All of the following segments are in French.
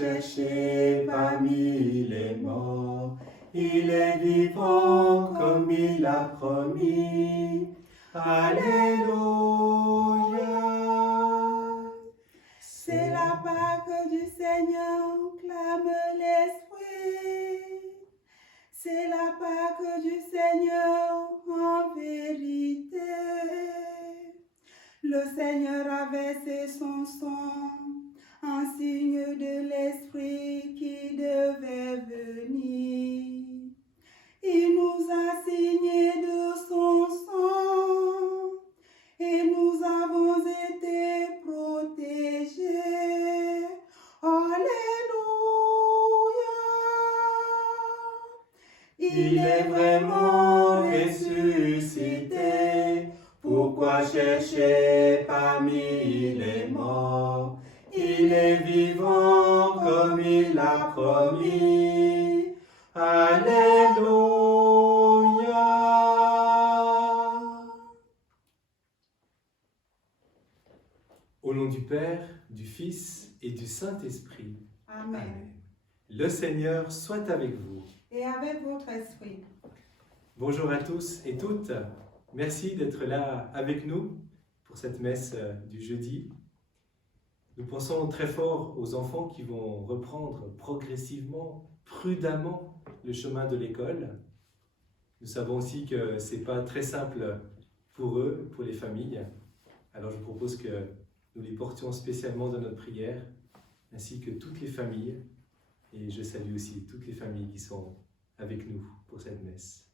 chercher parmi les morts. Il est vivant comme il a promis. Alléluia. C'est la Pâque du Seigneur, clame l'Esprit. C'est la Pâque du Seigneur en vérité. Le Seigneur a versé son sang en signe de l'Esprit qui devait venir. Il nous a signé de son sang et nous avons été protégés. Alléluia. Il est vraiment ressuscité. Pourquoi chercher parmi les morts? Il est vivant comme il a promis. Alléluia. Au nom du Père, du Fils et du Saint-Esprit. Amen. Le Seigneur soit avec vous. Et avec votre esprit. Bonjour à tous et toutes. Merci d'être là avec nous pour cette messe du jeudi. Nous pensons très fort aux enfants qui vont reprendre progressivement, prudemment le chemin de l'école. Nous savons aussi que ce n'est pas très simple pour eux, pour les familles. Alors je vous propose que nous les portions spécialement dans notre prière, ainsi que toutes les familles. Et je salue aussi toutes les familles qui sont avec nous pour cette messe.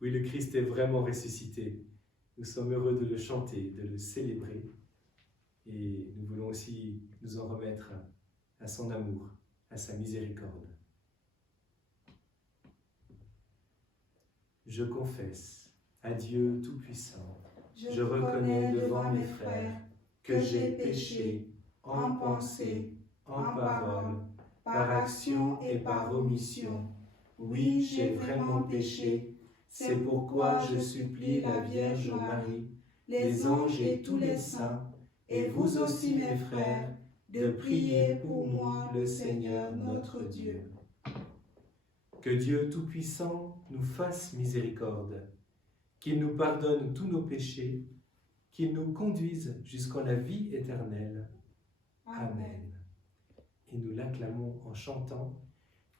Oui, le Christ est vraiment ressuscité. Nous sommes heureux de le chanter, de le célébrer. Et nous voulons aussi nous en remettre à son amour, à sa miséricorde. Je confesse à Dieu Tout-Puissant, je reconnais devant mes frères que j'ai péché en pensée, en parole, par action et par omission. Oui, j'ai vraiment péché. C'est pourquoi je supplie la Vierge Marie, les anges et tous les saints, et vous aussi mes frères, de prier pour moi le Seigneur notre Dieu. Que Dieu Tout-Puissant nous fasse miséricorde, qu'il nous pardonne tous nos péchés, qu'il nous conduise jusqu'en la vie éternelle. Amen. Et nous l'acclamons en chantant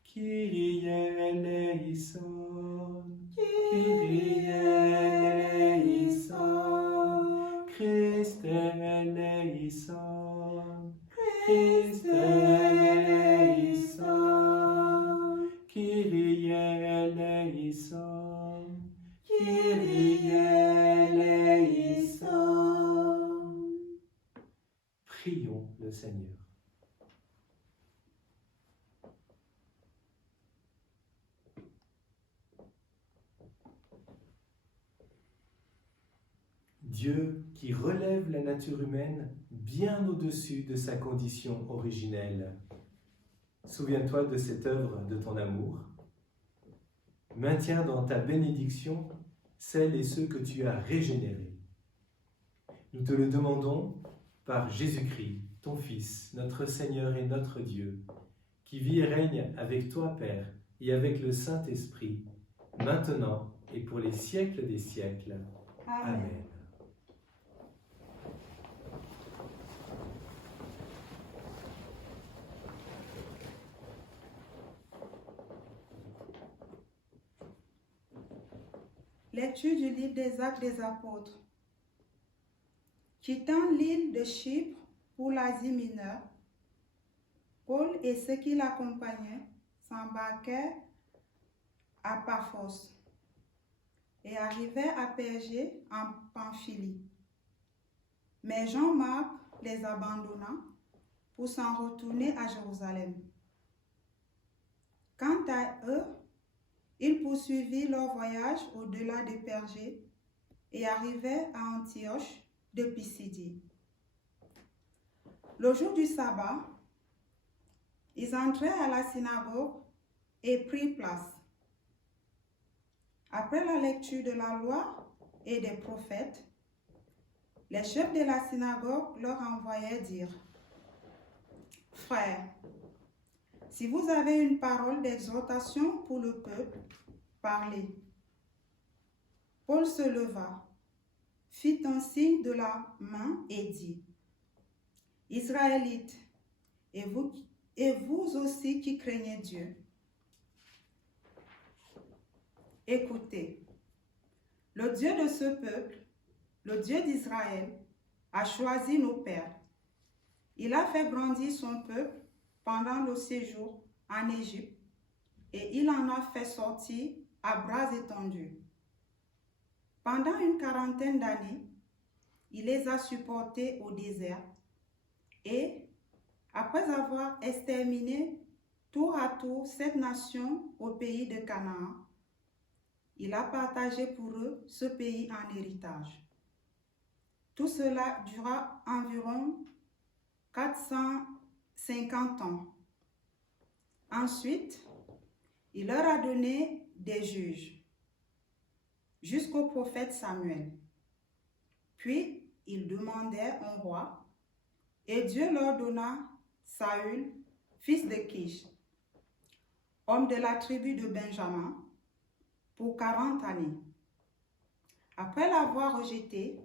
Kyrie eleison, Kyrie eleison, Christe eleison, Christe eleison, Kyrie eleison, Kyrie eleison. Prions le Seigneur. Dieu qui relève la nature humaine bien au-dessus de sa condition originelle. Souviens-toi de cette œuvre de ton amour. Maintiens dans ta bénédiction celles et ceux que tu as régénérés. Nous te le demandons par Jésus-Christ, ton Fils, notre Seigneur et notre Dieu, qui vit et règne avec toi, Père, et avec le Saint-Esprit, maintenant et pour les siècles des siècles. Amen. Lecture du livre des Actes des Apôtres. Quittant l'île de Chypre pour l'Asie mineure, Paul et ceux qui l'accompagnaient s'embarquèrent à Paphos et arrivèrent à Pergé en Pamphylie. Mais Jean-Marc les abandonna pour s'en retourner à Jérusalem. Quant à eux, ils poursuivirent leur voyage au-delà de Pergé et arrivèrent à Antioche de Pisidie. Le jour du sabbat, ils entrèrent à la synagogue et prirent place. Après la lecture de la loi et des prophètes, les chefs de la synagogue leur envoyèrent dire : Frères, si vous avez une parole d'exhortation pour le peuple, parlez. Paul se leva, fit un signe de la main et dit, Israélites, et vous aussi qui craignez Dieu, écoutez, le Dieu de ce peuple, le Dieu d'Israël, a choisi nos pères. Il a fait grandir son peuple pendant le séjour en Égypte et il en a fait sortir à bras étendus. Pendant une 40aine d'années, il les a supportés au désert et, après avoir exterminé tour à tour 7 nations au pays de Canaan, il a partagé pour eux ce pays en héritage. Tout cela dura environ 450 ans. Ensuite, il leur a donné des juges jusqu'au prophète Samuel. Puis, ils demandaient un roi et Dieu leur donna Saül, fils de Kish, homme de la tribu de Benjamin, pour 40 années. Après l'avoir rejeté,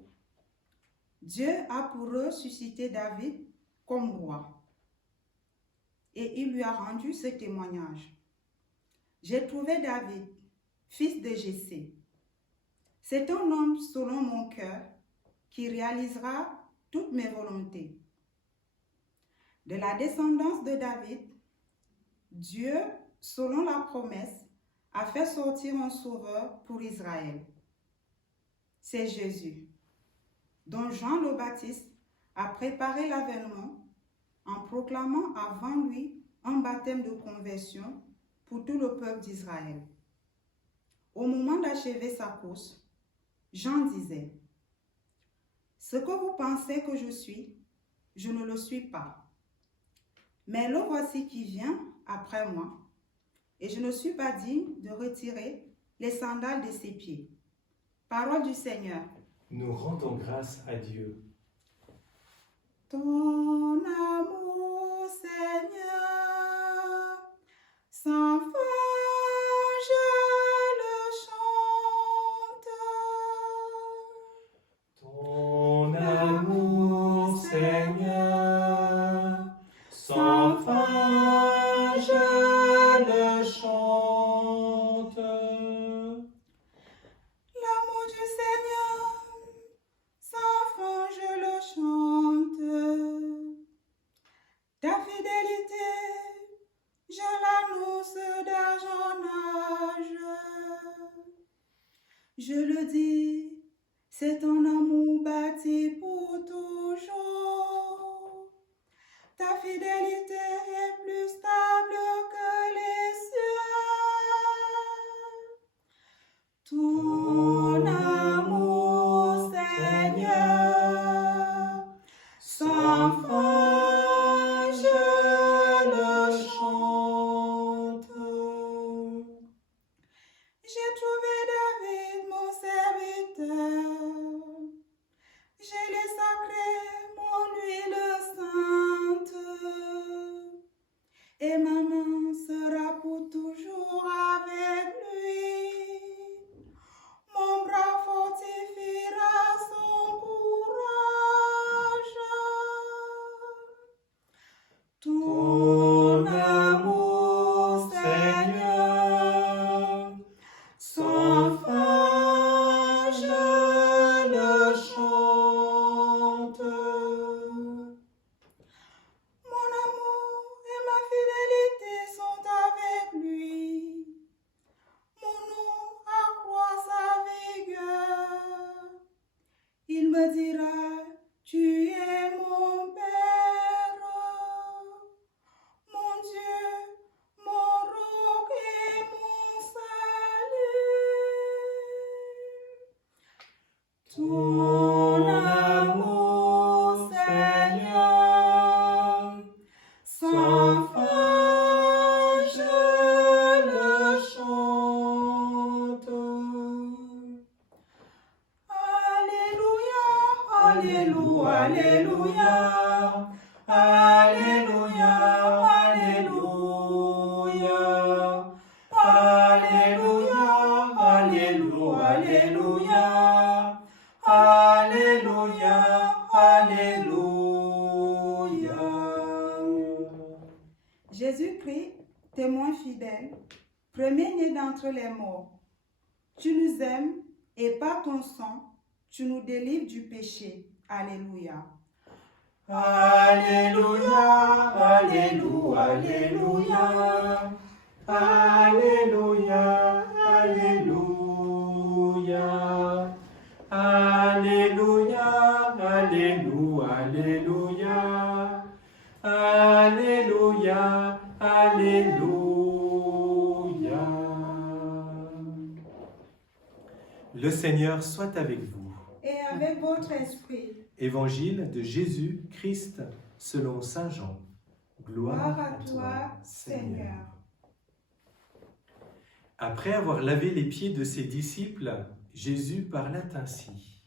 Dieu a pour eux suscité David comme roi. Et il lui a rendu ce témoignage. J'ai trouvé David, fils de Jessé. C'est un homme selon mon cœur qui réalisera toutes mes volontés. De la descendance de David, Dieu, selon la promesse, a fait sortir un sauveur pour Israël. C'est Jésus, dont Jean le Baptiste a préparé l'avènement en proclamant avant lui un baptême de conversion pour tout le peuple d'Israël. Au moment d'achever sa course, Jean disait, « Ce que vous pensez que je suis, je ne le suis pas. Mais le voici qui vient après moi, et je ne suis pas digne de retirer les sandales de ses pieds. » Parole du Seigneur. Nous rendons grâce à Dieu. Ton amour, Seigneur, sans fin, je le chante. Ton amour, Seigneur, sans fin, je le chante. L'amour du Seigneur, sans fin, je le chante. Ta fidélité, je l'annonce d'âge en âge. Je le dis, c'est ton amour bâti pour toujours. Ta fidélité est plus stable que les cieux. Ton amour, Seigneur, sans fin, je le chante. J'ai trouvé David, mon serviteur. J'ai les sacrés, mon huile sainte. Et ma main sera pour toujours avec lui. Mon bras fortifiera son courage. Ton amour, Seigneur, sans fin, je le chante. Mon amour et ma fidélité sont avec lui. Mon nom accroît sa vigueur. Il me dira, tu es mon Père, mon Dieu, mon roc et mon salut. Ton amour, Seigneur, sans fin, je le chante. Alléluia, Alléluia, Alléluia, Alléluia. Alléluia, Alléluia, Alléluia. Jésus-Christ, témoin fidèle, premier-né d'entre les morts, tu nous aimes et par ton sang, tu nous délivres du péché. Alléluia. Alléluia, Alléluia, Alléluia, Alléluia, Alléluia, Alléluia, Alléluia, Alléluia, Alléluia. Le Seigneur soit avec vous. Et avec votre esprit. Évangile de Jésus-Christ selon saint Jean. Gloire à toi, Seigneur. Après avoir lavé les pieds de ses disciples, Jésus parla ainsi.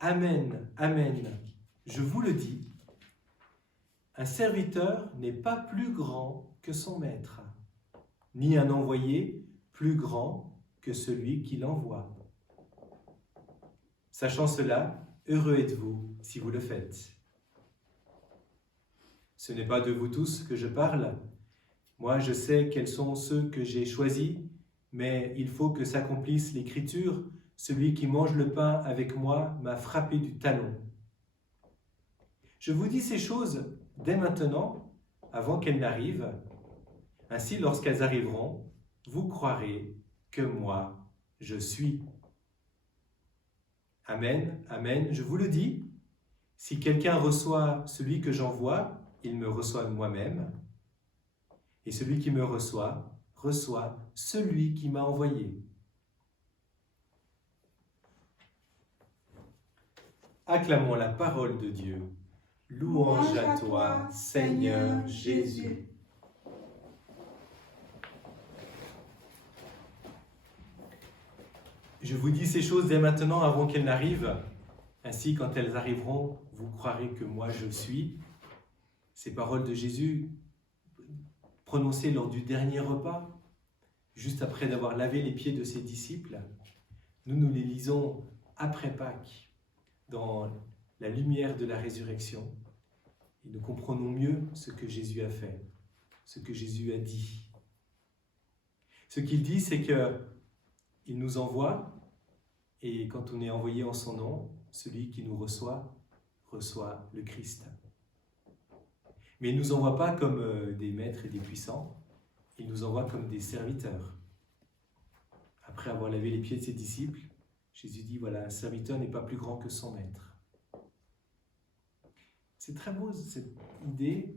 Amen, amen, je vous le dis, un serviteur n'est pas plus grand que son maître, ni un envoyé plus grand que celui qui l'envoie. Sachant cela, heureux êtes-vous si vous le faites. Ce n'est pas de vous tous que je parle. Moi, je sais quels sont ceux que j'ai choisis, mais il faut que s'accomplisse l'Écriture. Celui qui mange le pain avec moi m'a frappé du talon. Je vous dis ces choses dès maintenant, avant qu'elles n'arrivent. Ainsi, lorsqu'elles arriveront, vous croirez que moi, je suis. Amen, amen, je vous le dis, si quelqu'un reçoit celui que j'envoie, il me reçoit moi-même, et celui qui me reçoit, reçoit celui qui m'a envoyé. Acclamons la parole de Dieu. Louange à toi, Seigneur Jésus. Je vous dis ces choses dès maintenant avant qu'elles n'arrivent. Ainsi, quand elles arriveront, vous croirez que moi je suis. Ces paroles de Jésus, prononcées lors du dernier repas, juste après d'avoir lavé les pieds de ses disciples, nous les lisons après Pâques, dans la lumière de la résurrection. Et nous comprenons mieux ce que Jésus a fait, ce que Jésus a dit. Ce qu'il dit, c'est qu'il nous envoie, et quand on est envoyé en son nom, celui qui nous reçoit, reçoit le Christ. Mais il ne nous envoie pas comme des maîtres et des puissants, il nous envoie comme des serviteurs. Après avoir lavé les pieds de ses disciples, Jésus dit, voilà, un serviteur n'est pas plus grand que son maître. C'est très beau cette idée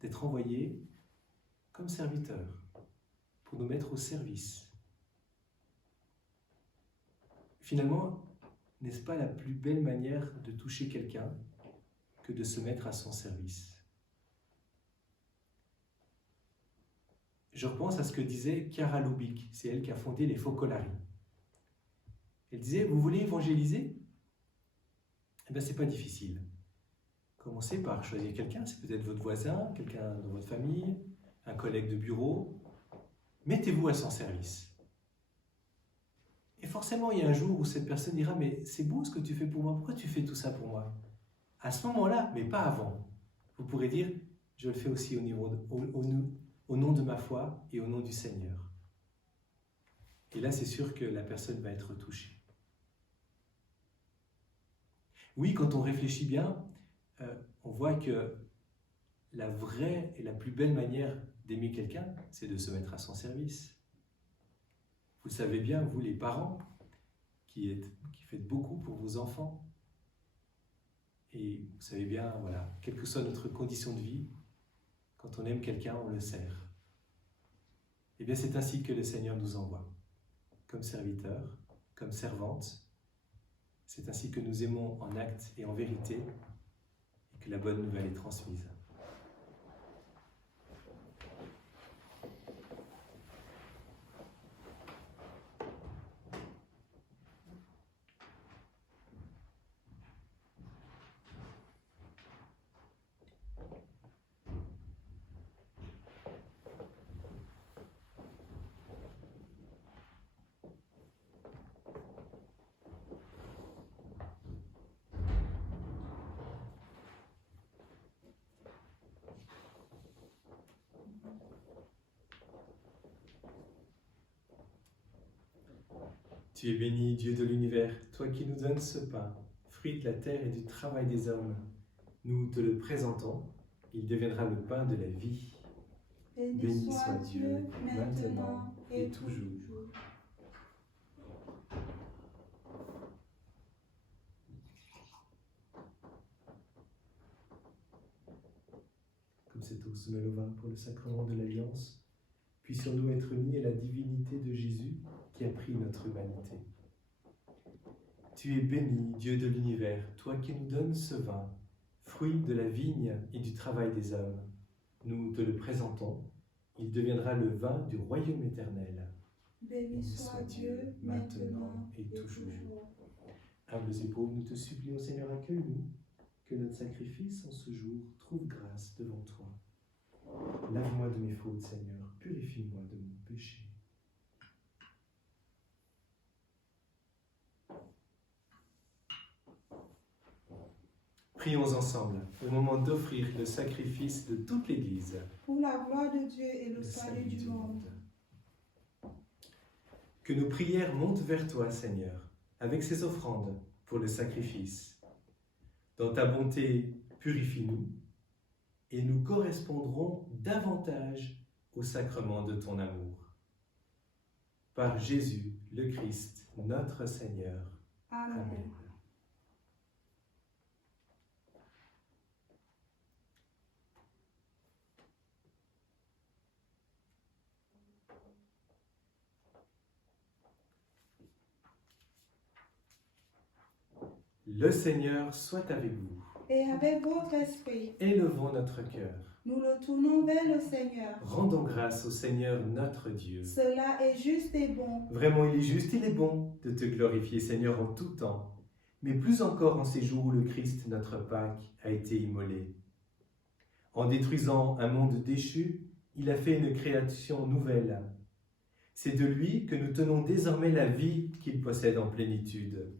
d'être envoyé comme serviteur, pour nous mettre au service. Finalement, n'est-ce pas la plus belle manière de toucher quelqu'un que de se mettre à son service? Je repense à ce que disait Chiara Lubich, c'est elle qui a fondé les Focolari. Elle disait, vous voulez évangéliser? Eh bien, c'est pas difficile. Commencez par choisir quelqu'un, c'est peut-être votre voisin, quelqu'un dans votre famille, un collègue de bureau. Mettez-vous à son service. Et forcément, il y a un jour où cette personne dira, mais c'est beau ce que tu fais pour moi, pourquoi tu fais tout ça pour moi? À ce moment-là, mais pas avant, vous pourrez dire, je le fais aussi au nom de ma foi et au nom du Seigneur. Et là, c'est sûr que la personne va être touchée. Oui, quand on réfléchit bien, on voit que la vraie et la plus belle manière d'aimer quelqu'un, c'est de se mettre à son service. Vous savez bien, vous les parents, qui faites beaucoup pour vos enfants, et vous savez bien, voilà, quelle que soit notre condition de vie, quand on aime quelqu'un, on le sert. Et bien c'est ainsi que le Seigneur nous envoie, comme serviteurs, comme servantes. C'est ainsi que nous aimons en acte et en vérité, et que la bonne nouvelle est transmise. Tu es béni, Dieu de l'univers, toi qui nous donnes ce pain, fruit de la terre et du travail des hommes. Nous te le présentons, il deviendra le pain de la vie. Béni soit Dieu, maintenant et toujours. Comme cet eau se mêle au vin pour le sacrement de l'Alliance, puissions-nous être unis à la divinité de Jésus qui a pris notre humanité. Tu es béni, Dieu de l'univers, toi qui nous donnes ce vin, fruit de la vigne et du travail des hommes. Nous te le présentons, il deviendra le vin du royaume éternel. Béni soit Dieu, maintenant et toujours. Humbles et pauvres, nous te supplions, Seigneur, accueille-nous, que notre sacrifice en ce jour trouve grâce devant toi. Lave-moi de mes fautes, Seigneur, purifie-moi de mon péché. Prions ensemble, au moment d'offrir le sacrifice de toute l'Église. Pour la gloire de Dieu et le salut du monde. Que nos prières montent vers toi, Seigneur, avec ces offrandes pour le sacrifice. Dans ta bonté, purifie-nous, et nous correspondrons davantage au sacrement de ton amour. Par Jésus, le Christ, notre Seigneur. Amen. Amen. Le Seigneur soit avec vous. Et avec votre esprit, Élevons notre cœur. nous le tournons vers le Seigneur. Rendons grâce au Seigneur notre Dieu. Cela est juste et bon. Vraiment, il est juste, il est bon de te glorifier, Seigneur, en tout temps, mais plus encore en ces jours où le Christ, notre Pâque, a été immolé. En détruisant un monde déchu, il a fait une création nouvelle. C'est de lui que nous tenons désormais la vie qu'il possède en plénitude.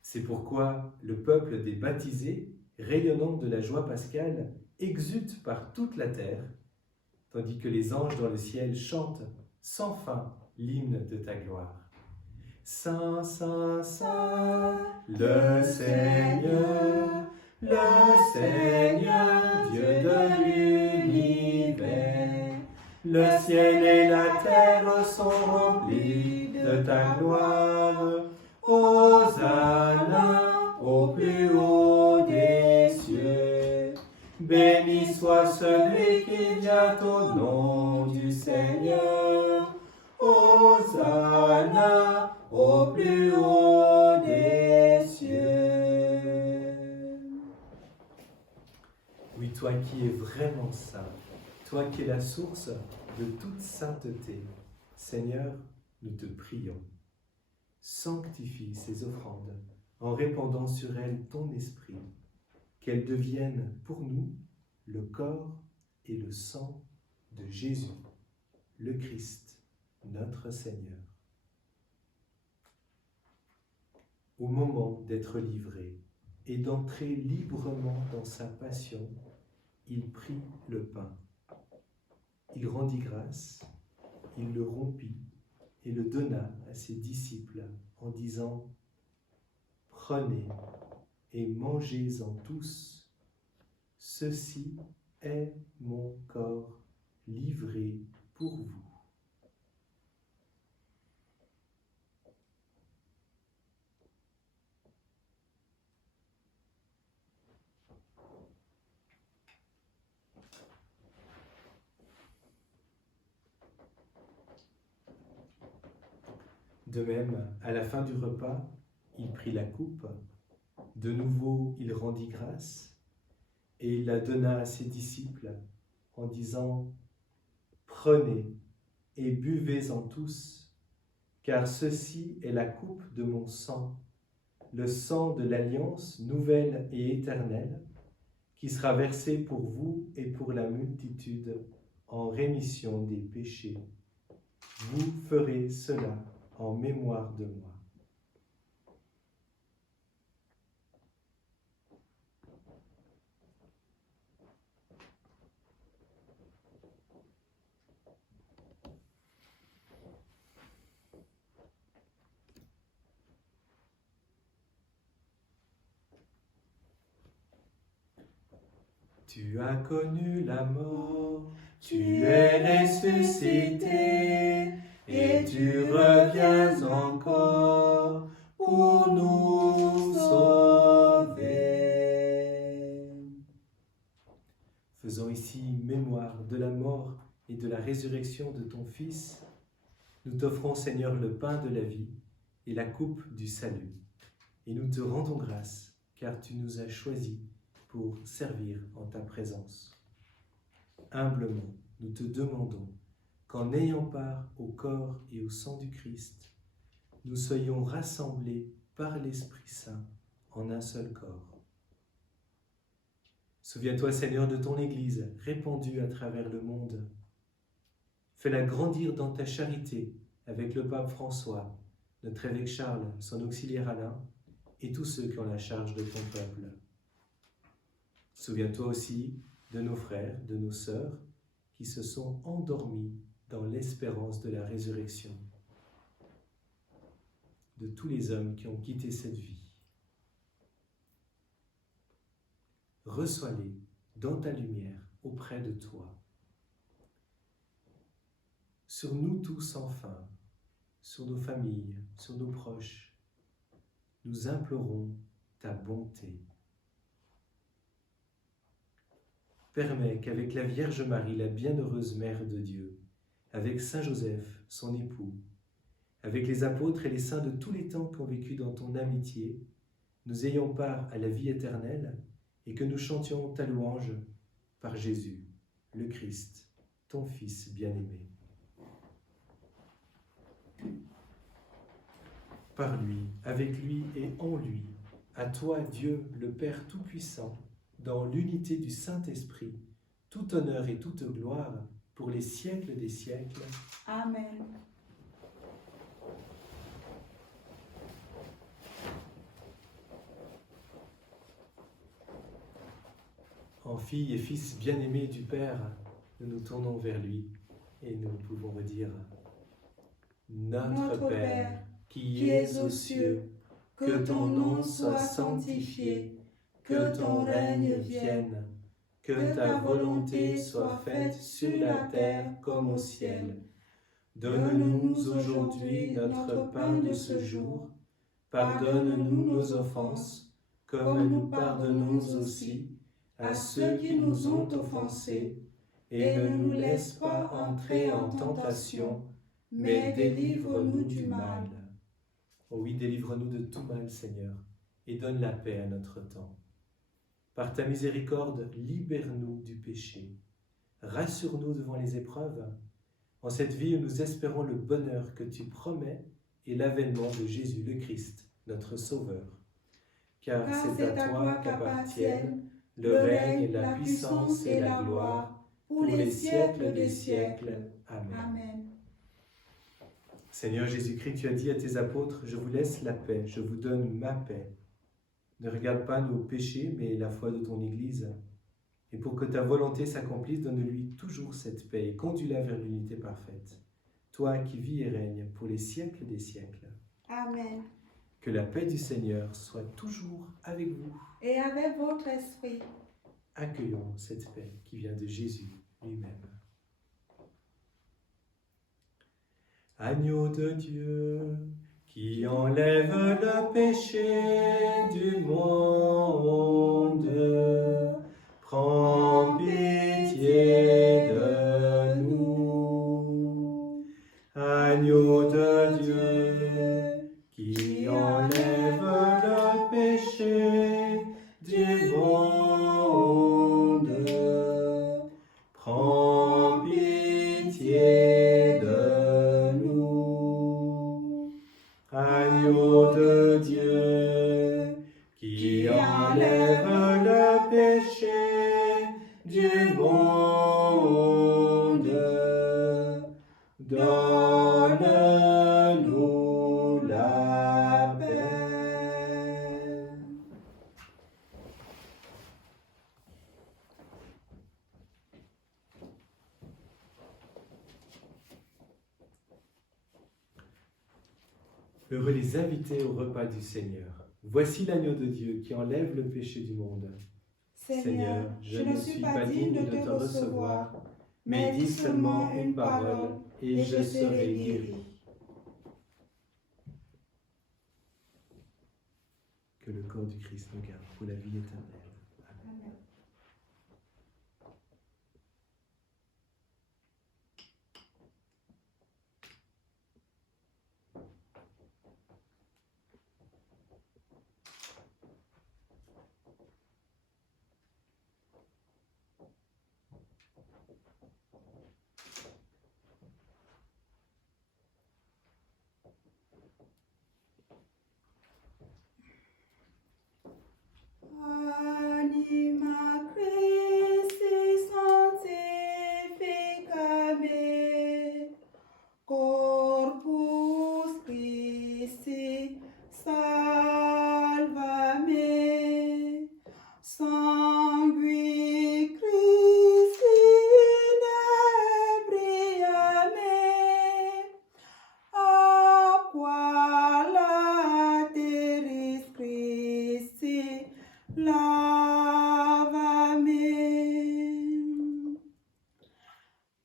C'est pourquoi le peuple des baptisés, rayonnant de la joie pascale, exulte par toute la terre, tandis que les anges dans le ciel chantent sans fin l'hymne de ta gloire. Saint, Saint, Saint, le Seigneur, Dieu de l'univers. Le ciel et la terre sont remplis de ta gloire. Hosanna au plus haut des cieux. Béni soit celui qui vient au nom du Seigneur. Hosanna au plus haut des cieux. Oui, toi qui es vraiment saint, toi qui es la source de toute sainteté, Seigneur, nous te prions. Sanctifie ces offrandes en répandant sur elles ton esprit, qu'elles deviennent pour nous le corps et le sang de Jésus, le Christ, notre Seigneur. Au moment d'être livré et d'entrer librement dans sa passion, il prit le pain. Il rendit grâce, il le rompit et le donna à ses disciples en disant « Prenez et mangez-en tous, ceci est mon corps livré pour vous. » De même, à la fin du repas, il prit la coupe. De nouveau, il rendit grâce et il la donna à ses disciples en disant « Prenez et buvez-en tous, car ceci est la coupe de mon sang, le sang de l'alliance nouvelle et éternelle, qui sera versé pour vous et pour la multitude en rémission des péchés. Vous ferez cela en mémoire de moi. » Tu as connu la mort, tu es ressuscité, et tu reviens encore pour nous sauver. Faisons ici mémoire de la mort et de la résurrection de ton Fils. Nous t'offrons, Seigneur, le pain de la vie et la coupe du salut. Et nous te rendons grâce, car tu nous as choisis pour servir en ta présence. Humblement, nous te demandons qu'en ayant part au corps et au sang du Christ, nous soyons rassemblés par l'Esprit Saint en un seul corps. Souviens-toi, Seigneur, de ton Église répandue à travers le monde. Fais-la grandir dans ta charité avec le pape François, notre évêque Charles, son auxiliaire Alain, et tous ceux qui ont la charge de ton peuple. Souviens-toi aussi de nos frères, de nos sœurs, qui se sont endormis dans l'espérance de la résurrection, de tous les hommes qui ont quitté cette vie. Reçois-les dans ta lumière auprès de toi. Sur nous tous enfin, sur nos familles, sur nos proches, nous implorons ta bonté. Permets qu'avec la Vierge Marie, la bienheureuse Mère de Dieu, avec Saint Joseph, son époux, avec les apôtres et les saints de tous les temps qui ont vécu dans ton amitié, nous ayons part à la vie éternelle et que nous chantions ta louange par Jésus, le Christ, ton Fils bien-aimé. Par lui, avec lui et en lui, à toi, Dieu, le Père Tout-Puissant, dans l'unité du Saint-Esprit, tout honneur et toute gloire pour les siècles des siècles. Amen. En filles et fils bien-aimés du Père, nous nous tournons vers lui et nous pouvons redire « Notre Père, qui es aux cieux, que ton nom soit sanctifié, que ton règne vienne, que ta volonté soit faite sur la terre comme au ciel. Donne-nous aujourd'hui notre pain de ce jour. Pardonne-nous nos offenses, comme nous pardonnons aussi à ceux qui nous ont offensés. Et ne nous laisse pas entrer en tentation, mais délivre-nous du mal. Oh oui, délivre-nous de tout mal, Seigneur, et donne la paix à notre temps. Par ta miséricorde, libère-nous du péché. Rassure-nous devant les épreuves. En cette vie où nous espérons le bonheur que tu promets et l'avènement de Jésus le Christ, notre Sauveur. Car c'est à toi qu'appartiennent le règne, la puissance et la gloire pour les siècles des siècles. Amen. Amen. Seigneur Jésus-Christ, tu as dit à tes apôtres, je vous laisse la paix, je vous donne ma paix. Ne regarde pas nos péchés, mais la foi de ton Église. Et pour que ta volonté s'accomplisse, donne-lui toujours cette paix et conduis-la vers l'unité parfaite. Toi qui vis et règnes pour les siècles des siècles. Amen. Que la paix du Seigneur soit toujours avec vous. Et avec votre esprit. Accueillons cette paix qui vient de Jésus lui-même. Agneau de Dieu, qui enlève le péché du monde, prends pitié de nous. Agneau de Dieu, qui enlève le péché du monde, prends pitié de nous. Agneau de Dieu, qui enlève le péché du monde, donne-nous la paix. Heureux les invités au repas du Seigneur. Voici l'agneau de Dieu qui enlève le péché du monde. Seigneur, je ne suis pas digne de te recevoir, mais dis seulement une parole et je serai guéri. Que le corps du Christ nous garde pour la vie éternelle. Amen. Anima Christi sanctificame, corpus Christi salvame, sangui Christi inebriame, aqua lateris Christi lavame.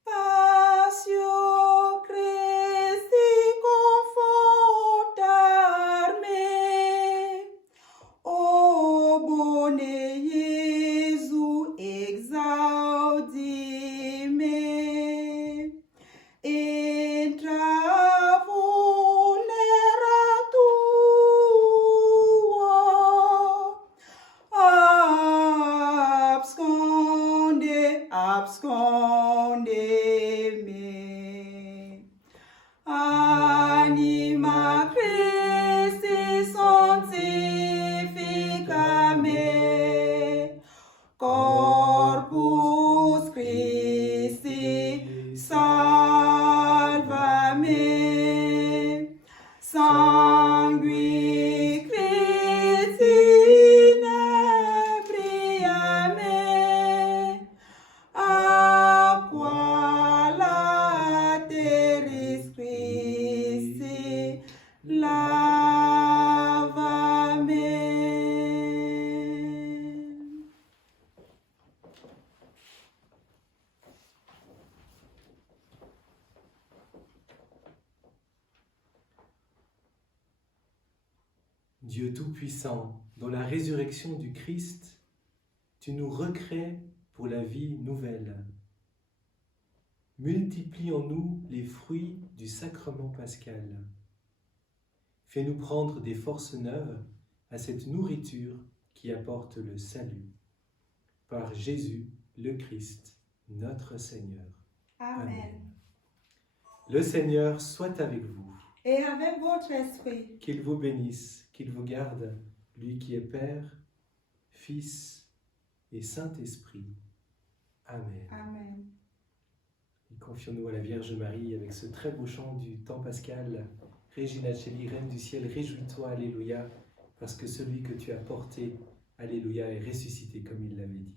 Passio Christi confortarme, o bone Iesu exaudime, intra vulnera tua, absconde me. Anima Christi sanctificame, corpus Christi salvame, sangui Christi inebriame, aqua lateris Christi lavame. Dieu Tout-Puissant, dans la résurrection du Christ, tu nous recrées pour la vie nouvelle. Multiplie en nous les fruits du sacrement pascal. Fais-nous prendre des forces neuves à cette nourriture qui apporte le salut. Par Jésus le Christ, notre Seigneur. Amen. Le Seigneur soit avec vous. Et avec votre esprit, Qu'il vous bénisse, qu'il vous garde, lui qui est Père, Fils et Saint-Esprit. Amen. Amen. Et confions-nous à la Vierge Marie avec ce très beau chant du temps pascal. Regina Coeli, Reine du ciel, réjouis-toi, Alléluia, parce que celui que tu as porté, Alléluia, est ressuscité comme il l'avait dit.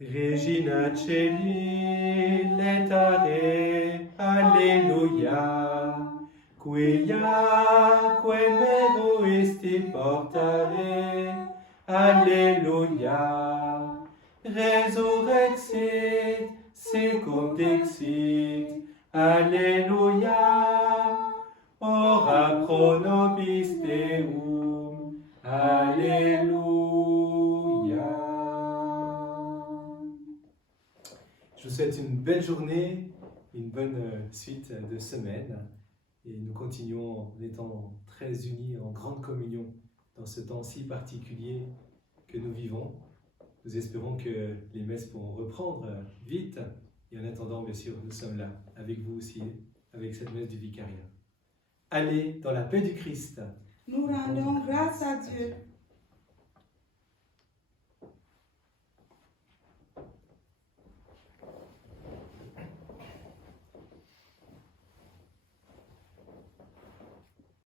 Regina Coeli, letare, Alléluia, quiaque mero esti portare, Alléluia, resurrexit, secum dixit, Alléluia, ora pro nobis Deum, Alléluia. Je vous souhaite une belle journée, une bonne suite de semaine. Et nous continuons en étant très unis en grande communion dans ce temps si particulier que nous vivons. Nous espérons que les messes pourront reprendre vite. Et en attendant, bien sûr, nous sommes là avec vous aussi, avec cette messe du vicariat. Allez dans la paix du Christ. Nous rendons grâce à Dieu.